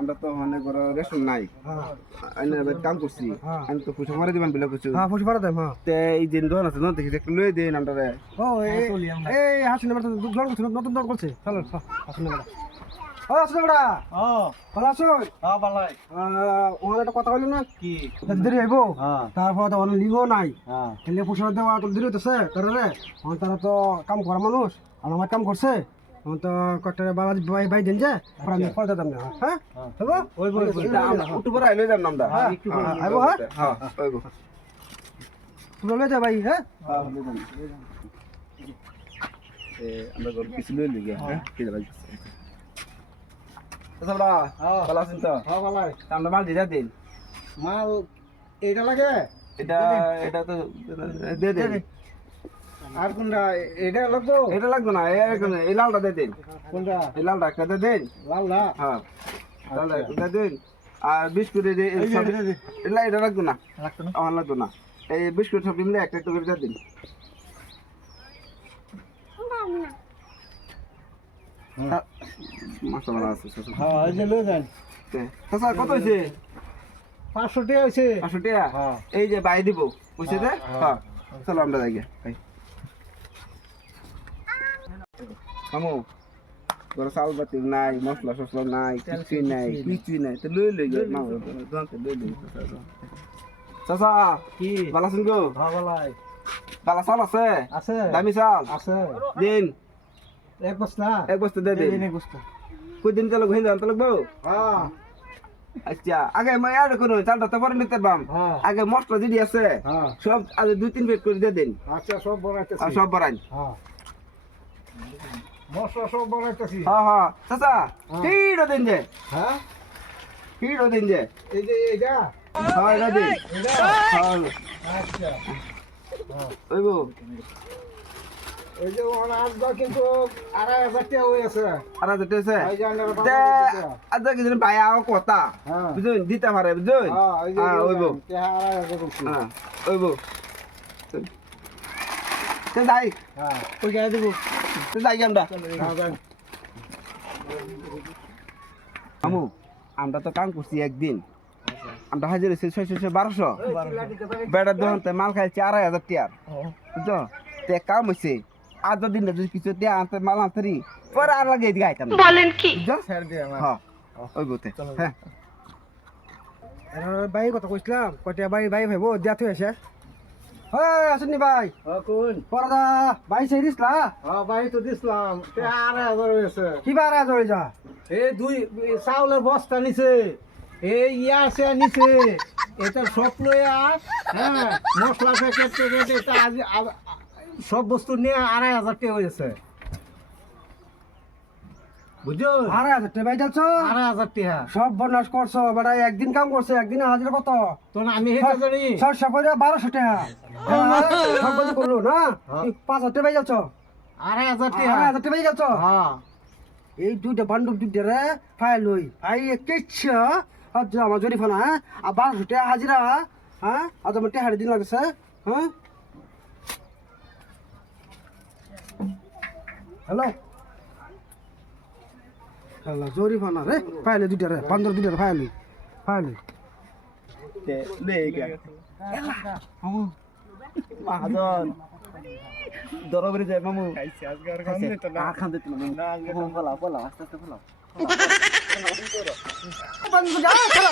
আমরা তো অনেক বড় রেশন নাই আমি কাম করছি আমি তো পয়সা ভরে দিবেন বিলে কিছু পয়সা ভরে দেব তে এই যে দোকান আছে না দেখি একটু লই দেন আমরা ও এই হাসিন নাম্বার তো জল করছে নতুন দর করছে চলো হাসিন নাম্বার ও হাসিন নাম্বার ভালো আছো ভালাই ওখানে একটা কথা হইলো না কি দেরি হইব তারপর তো অনেক লিগও নাই এলে পয়সা দেওয়া তো দেরি হইতেছে তারা তারা তো কাম করা মানুষ আর আমার কাম করছে এখন তো কটা বাবা ভাই দেন যে পরে আমি ফল দিতাম না হ্যাঁ হবো একটু পরে আইলে যাম আমরা আইবো হ্যাঁ আইবো তুমি লয়ে যা ভাই হ্যাঁ আমরা গরু কিছু লই লই হ্যাঁ কি ভাই তোমরা ভালো আছেন তো হ্যাঁ ভালো আমরা মাল দিদা দিন মাল এইটা লাগে এটা তো দে দে আর কোনটা এটা লাগবো এটা লাগবে না এই লালটা দে দিন কোনটা এই লালটা একটা দে দিন লাল না হ্যাঁ তাহলে দে দিন আর বিস্কুট এটা লাগবে না আমার লাগবে না এই বিস্কুট সব মিলে একটা একটা করে দে দিন মশলা আছে হ্যাঁ এই যে লয়ে যান চাচা কত হয়েছে 500 টাকা হইছে 500 টাকা এই যে বাই দিব বুঝছে দে হ্যাঁ চলো আমরা যাই ভাই মামু তোরা চাল বাতি নাই মশলা টসলা নাই কিছুই নাই তো লই গে মামু দোকানতে লই চাচা কি ভালো আছেন গো হ্যাঁ ভালাই বালা চাল আছে আছে দামি চাল আছে দিন এক বস্তা এক বস্তা দে দিন এক বস্তা কই দিন চাল ঘুরে জানতে লাগবো হ্যাঁ আচ্ছা আগে মই আর কোন চালটা তো পরে নিতে পারবাম আগে মশলা যদি আছে সব আগে 2-3 প্লেট করে দিয়ে দিন আচ্ছা সব বড়াইতেছি সব বড়াই হ্যাঁ মশলা সব বড়াইতেছি হ্যাঁ হ্যাঁ চাচা হিড়ো দিন যে হ্যাঁ হিড়ো দিন যে এই যে এইটা হ্যাঁ এটা দিন হ্যাঁ আচ্ছা ওইবো এই যে ওখানে আসবা কিন্তু 2500 টাকা হয়ে আছে আর যেতে আছে এই যে আমরা তে আজ কি জানি ভাই আও কথা বুঝুন দিতে পারে বুঝুন হ্যাঁ ওইবো হ্যাঁ ওইবো তে যাই হ্যাঁ ওই গায়ে দেব তে যাই আমরা আমু আমরা তো কাম করছি একদিন আমরা হাজির হয়েছি 600-1200 বেড়ার দোকানতে মাল খাইছি 2500 টাকার বুঝছো তে কাম হয়েছে আজ দিন যদি কিছু দিয়ে আনতে মাল আনতে পরে আর লাগে এদিকে আইতাম বলেন কি স্যার দিয়ে হ্যাঁ ওই বলতে হ্যাঁ ভাই কথা কইছিলাম কয়টা ভাই ভাইবো যাতে আছে হ্যাঁ আসেননি ভাই কোন পরদা ভাই সেই দিসলা হ্যাঁ ভাই তো দিছিলাম 2500 হয়েছে কি বারে জড়ে যা এই দুই চাউলের বস্তা নিছে এই ইয়াসে নিছে এটা সব লইয়া হ্যাঁ মশলা প্যাকেট এটা সব বস্তু নিয়ে 2500 টাকা হয়েছে বুঝছো 2500 টাকা ভাই যাচ্ছ 2500 টাকা সব বনাস করছো বেটা একদিন কাম করছে একদিন হাজিরা কত তো আমি হেটা জানি 600 করে 1200 টাকা সব বলে করলো না 5000 টাকা ভাই যাচ্ছ 2500 টাকা 2500 টাকা ভাই যাচ্ছ হ্যাঁ এই দুইটা বান্ডুল দুইটা রে ফাইল লই ভাই কিচ্ছা আজ আমার জরিফানা আর 1200 টাকা হাজিরা হ্যাঁ আজ আমার টাকা দিন লাগছে হ্যাঁ হ্যালো হ্যালো জরিফানা রে ফাইল দুইটা রে বান্ডুল দুইটা ফাইল তে লেগে মাহাজন দরবারে যায় মামু খাইছি আজকে আর খান দিত না খান দিত না মামু বলা আস্তে আস্তে বলা বন্ধ যা চলো